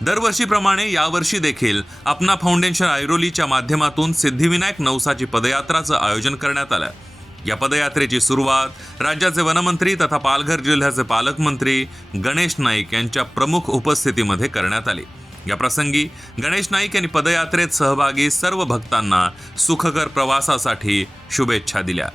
दरवर्षीप्रमाणे यावर्षी देखील अपना फाउंडेशन ऐरोलीच्या माध्यमातून सिद्धिविनायक नवसाची पदयात्राचं आयोजन करण्यात आलं. या पदयात्रेची सुरुवात राज्याचे वनमंत्री तथा पालघर जिल्ह्याचे पालकमंत्री गणेश नाईक यांच्या प्रमुख उपस्थितीमध्ये करण्यात आली. या प्रसंगी गणेश नाईक यांनी पदयात्रेत सहभागी सर्व भक्तांना सुखकर प्रवासासाठी शुभेच्छा दिल्या.